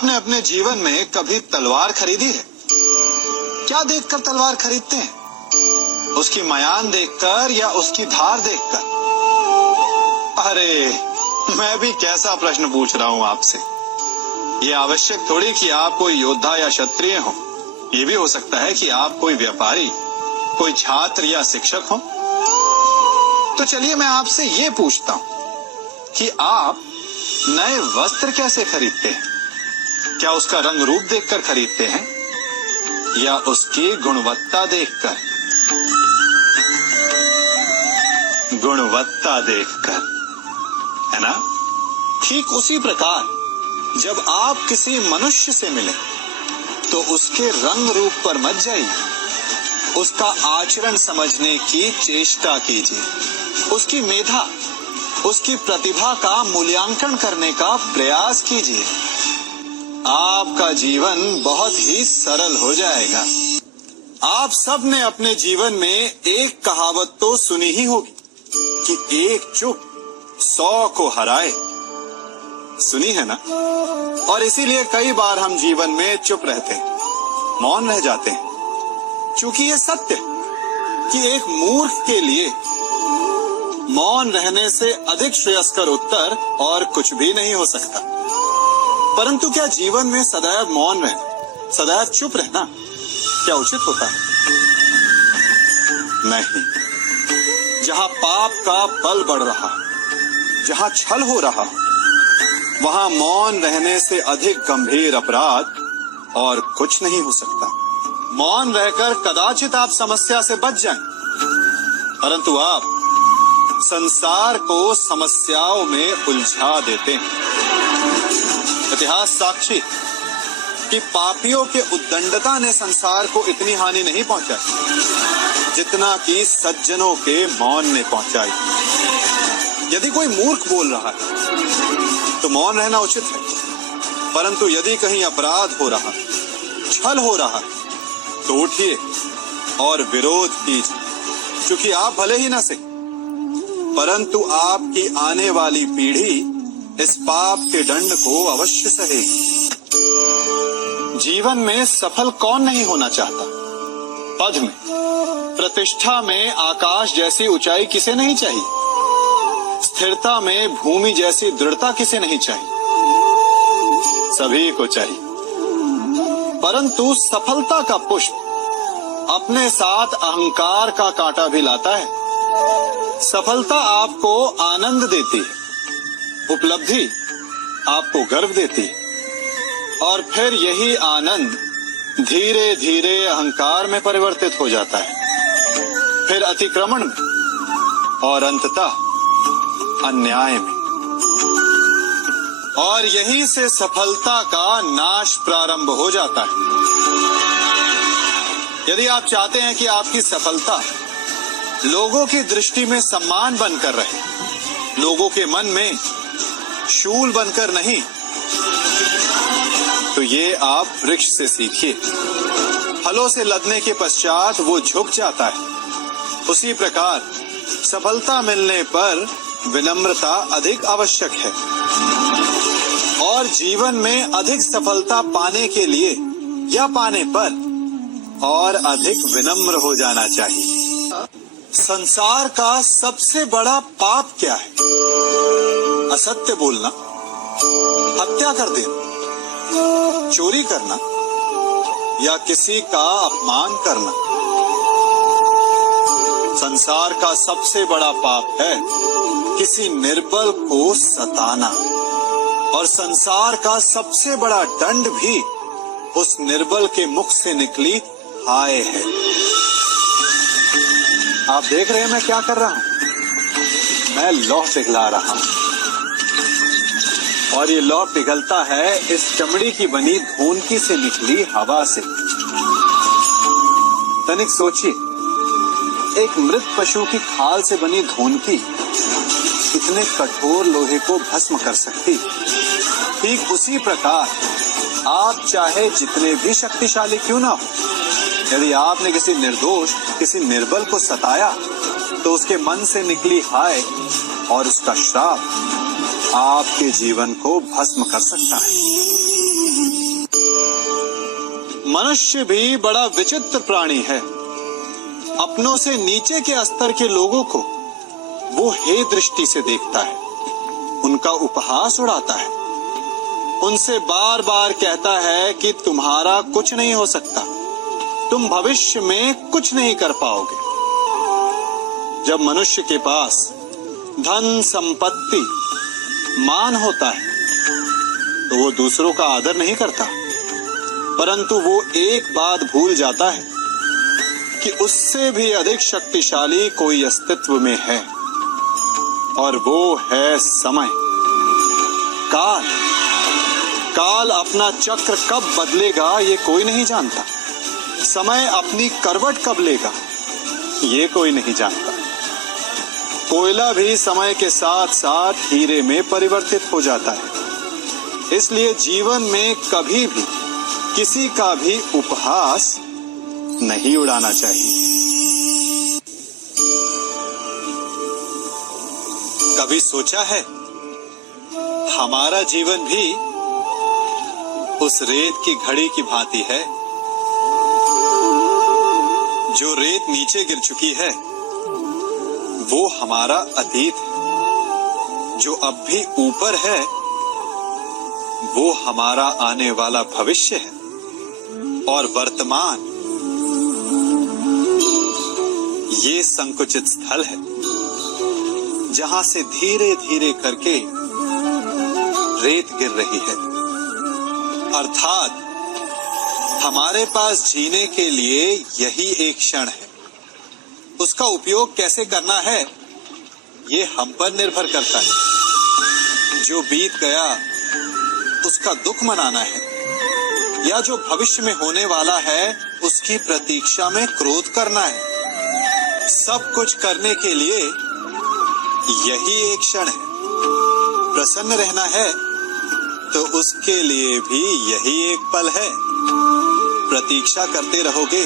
आपने अपने जीवन में कभी तलवार खरीदी है? क्या देखकर तलवार खरीदते हैं? उसकी मयान देखकर या उसकी धार देखकर? अरे, मैं भी कैसा प्रश्न पूछ रहा हूं आपसे। ये आवश्यक थोड़ी कि आप कोई योद्धा या क्षत्रिय हो। ये भी हो सकता है कि आप कोई व्यापारी, कोई छात्र या शिक्षक हो। तो चलिए मैं आपसे ये पूछता हूं कि आप नए वस्त्र कैसे खरीदते हैं? क्या उसका रंग रूप देखकर खरीदते हैं या उसकी गुणवत्ता देखकर? गुणवत्ता देखकर, है ना? ठीक उसी प्रकार जब आप किसी मनुष्य से मिले तो उसके रंग रूप पर मत जाइए, उसका आचरण समझने की चेष्टा कीजिए, उसकी मेधा, उसकी प्रतिभा का मूल्यांकन करने का प्रयास कीजिए। आपका जीवन बहुत ही सरल हो जाएगा। आप सब ने अपने जीवन में एक कहावत तो सुनी ही होगी कि एक चुप 100 को हराए। सुनी है ना? और इसीलिए कई बार हम जीवन में चुप रहते हैं, मौन रह जाते हैं, क्योंकि ये सत्य कि एक मूर्ख के लिए मौन रहने से अधिक श्रेयस्कर उत्तर और कुछ भी नहीं हो सकता। परंतु क्या जीवन में सदैव मौन रहना, सदैव चुप रहना क्या उचित होता है? नहीं। जहां पाप का बल बढ़ रहा, जहां छल हो रहा, वहां मौन रहने से अधिक गंभीर अपराध और कुछ नहीं हो सकता। मौन रहकर कदाचित आप समस्या से बच जाएं, परंतु आप संसार को समस्याओं में उलझा देते हैं। इतिहास साक्षी कि पापियों के उद्दंडता ने संसार को इतनी हानि नहीं पहुंचाई जितना कि सज्जनों के मौन ने पहुंचाई। यदि कोई मूर्ख बोल रहा है तो मौन रहना उचित है, परंतु यदि कहीं अपराध हो रहा, छल हो रहा, तो उठिए और विरोध कीजिए, क्योंकि आप भले ही न सही, परंतु आपकी आने वाली पीढ़ी इस पाप के दंड को अवश्य सहेगी। जीवन में सफल कौन नहीं होना चाहता? पद में, प्रतिष्ठा में आकाश जैसी ऊंचाई किसे नहीं चाहिए? स्थिरता में भूमि जैसी दृढ़ता किसे नहीं चाहिए? सभी को चाहिए। परंतु सफलता का पुष्प अपने साथ अहंकार का कांटा भी लाता है। सफलता आपको आनंद देती है, उपलब्धि आपको गर्व देती है, और फिर यही आनंद धीरे धीरे अहंकार में परिवर्तित हो जाता है, फिर अतिक्रमण में और अंततः अन्याय में। और यहीं से सफलता का नाश प्रारंभ हो जाता है। यदि आप चाहते हैं कि आपकी सफलता लोगों की दृष्टि में सम्मान बनकर रहे, लोगों के मन में शूल बनकर नहीं, तो ये आप वृक्ष से सीखिए। फलों से लदने के पश्चात वो झुक जाता है। उसी प्रकार सफलता मिलने पर विनम्रता अधिक आवश्यक है, और जीवन में अधिक सफलता पाने के लिए या पाने पर और अधिक विनम्र हो जाना चाहिए। संसार का सबसे बड़ा पाप क्या है? असत्य बोलना, हत्या कर देना, चोरी करना या किसी का अपमान करना। संसार का सबसे बड़ा पाप है किसी निर्बल को सताना, और संसार का सबसे बड़ा दंड भी उस निर्बल के मुख से निकली हाय है। आप देख रहे हैं मैं क्या कर रहा हूं? मैं लौह पिघला रहा हूं, और ये लौह पिघलता है इस चमड़ी की बनी धोनकी से निकली हवा से। तनिक सोचिए, एक मृत पशु की खाल से बनी धोनकी इतने कठोर लोहे को भस्म कर सकती। ठीक उसी प्रकार आप चाहे जितने भी शक्तिशाली क्यों ना हो, यदि आपने किसी निर्दोष, किसी निर्बल को सताया, तो उसके मन से निकली हाय और उसका श्राप आपके जीवन को भस्म कर सकता है। मनुष्य भी बड़ा विचित्र प्राणी है। अपनों से नीचे के स्तर के लोगों को वो हे दृष्टि से देखता है, उनका उपहास उड़ाता है, उनसे बार बार कहता है कि तुम्हारा कुछ नहीं हो सकता, तुम भविष्य में कुछ नहीं कर पाओगे। जब मनुष्य के पास धन, संपत्ति, मान होता है तो वो दूसरों का आदर नहीं करता, परंतु वो एक बात भूल जाता है कि उससे भी अधिक शक्तिशाली कोई अस्तित्व में है, और वो है समय। काल काल अपना चक्र कब बदलेगा ये कोई नहीं जानता। समय अपनी करवट कब लेगा ये कोई नहीं जानता। कोयला भी समय के साथ साथ हीरे में परिवर्तित हो जाता है। इसलिए जीवन में कभी भी किसी का भी उपहास नहीं उड़ाना चाहिए। कभी सोचा है हमारा जीवन भी उस रेत की घड़ी की भांति है? जो रेत नीचे गिर चुकी है वो हमारा अतीत है, जो अब भी ऊपर है वो हमारा आने वाला भविष्य है, और वर्तमान ये संकुचित स्थल है जहां से धीरे धीरे करके रेत गिर रही है। अर्थात हमारे पास जीने के लिए यही एक क्षण है। उसका उपयोग कैसे करना है ये हम पर निर्भर करता है। जो बीत गया उसका दुख मनाना है, या जो भविष्य में होने वाला है उसकी प्रतीक्षा में क्रोध करना है। सब कुछ करने के लिए यही एक क्षण है। प्रसन्न रहना है तो उसके लिए भी यही एक पल है। प्रतीक्षा करते रहोगे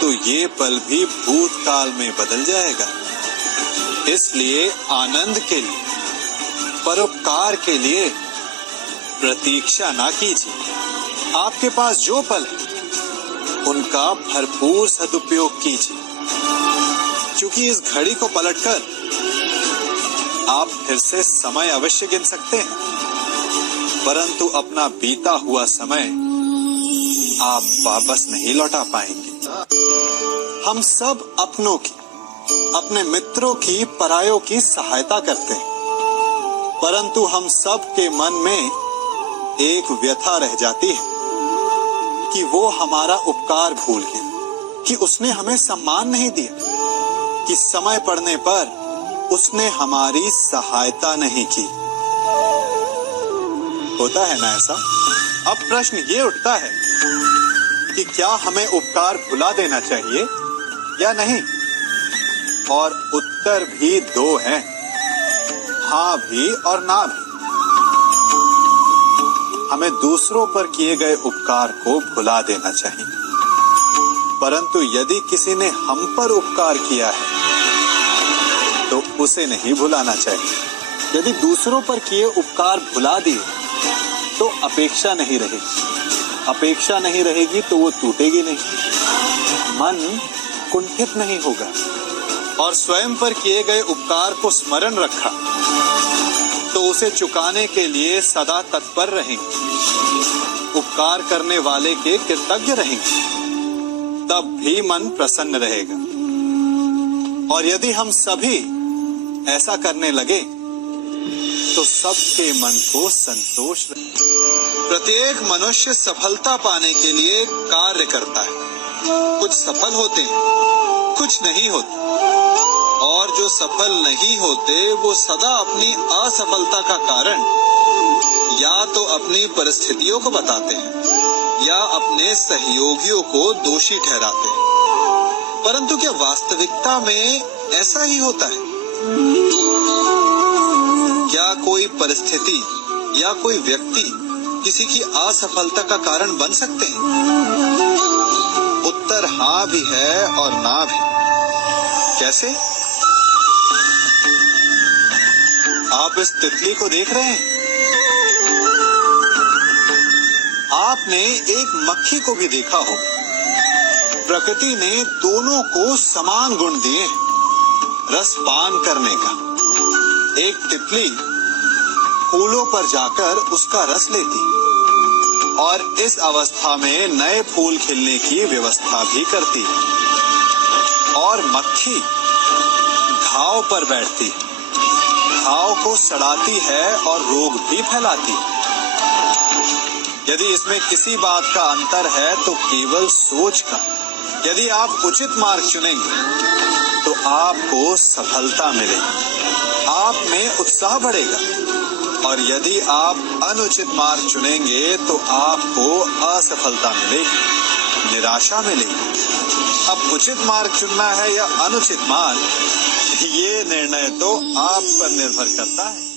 तो ये पल भी भूतकाल में बदल जाएगा। इसलिए आनंद के लिए, परोपकार के लिए प्रतीक्षा ना कीजिए। आपके पास जो पल है उनका भरपूर सदुपयोग कीजिए, क्योंकि इस घड़ी को पलटकर आप फिर से समय अवश्य गिन सकते हैं, परंतु अपना बीता हुआ समय आप वापस नहीं लौटा पाएंगे। हम सब अपनों की, अपने मित्रों की, परायों की सहायता करते हैं, परंतु हम सब के मन में एक व्यथा रह जाती है कि वो हमारा उपकार भूल गया, कि उसने हमें सम्मान नहीं दिया, कि समय पड़ने पर उसने हमारी सहायता नहीं की। होता है ना ऐसा? अब प्रश्न ये उठता है कि क्या हमें उपकार भुला देना चाहिए या नहीं? और उत्तर भी दो हैं, हाँ भी और ना भी। हमें दूसरों पर किए गए उपकार को भुला देना चाहिए, परंतु यदि किसी ने हम पर उपकार किया है तो उसे नहीं भुलाना चाहिए। यदि दूसरों पर किए उपकार भुला दिए तो अपेक्षा नहीं रहेगी। अपेक्षा नहीं रहेगी तो वो टूटेगी नहीं, मन कुंठित नहीं होगा, और स्वयं पर किए गए उपकार को स्मरण रखा तो उसे चुकाने के लिए सदा तत्पर रहेंगे। उपकार करने वाले के कृतज्ञ रहेंगे, तब भी मन प्रसन्न रहेगा। और यदि हम सभी ऐसा करने लगे तो सबके मन को संतोष रहे। प्रत्येक मनुष्य सफलता पाने के लिए कार्य करता है। कुछ सफल होते हैं, कुछ नहीं होते, और जो सफल नहीं होते वो सदा अपनी असफलता का कारण या तो अपनी परिस्थितियों को बताते हैं या अपने सहयोगियों को दोषी ठहराते हैं। परंतु क्या वास्तविकता में ऐसा ही होता है? क्या कोई परिस्थिति या कोई व्यक्ति किसी की असफलता का कारण बन सकते हैं? उत्तर हाँ भी है और ना भी। कैसे? आप इस तितली को देख रहे हैं? आप आपने एक मक्खी को भी देखा हो। प्रकृति ने दोनों को समान गुण दिए रस पान करने का। एक तितली फूलों पर जाकर उसका रस लेती और इस अवस्था में नए फूल खिलने की व्यवस्था भी करती, और मक्खी घाव पर बैठती, घाव को सड़ाती है और रोग भी फैलाती। यदि इसमें किसी बात का अंतर है तो केवल सोच का। यदि आप उचित मार्ग चुनेंगे तो आपको सफलता मिलेगी, आप में उत्साह बढ़ेगा, और यदि आप अनुचित मार्ग चुनेंगे तो आपको असफलता मिलेगी, निराशा मिलेगी। अब उचित मार्ग चुनना है या अनुचित मार्ग, ये निर्णय तो आप पर निर्भर करता है।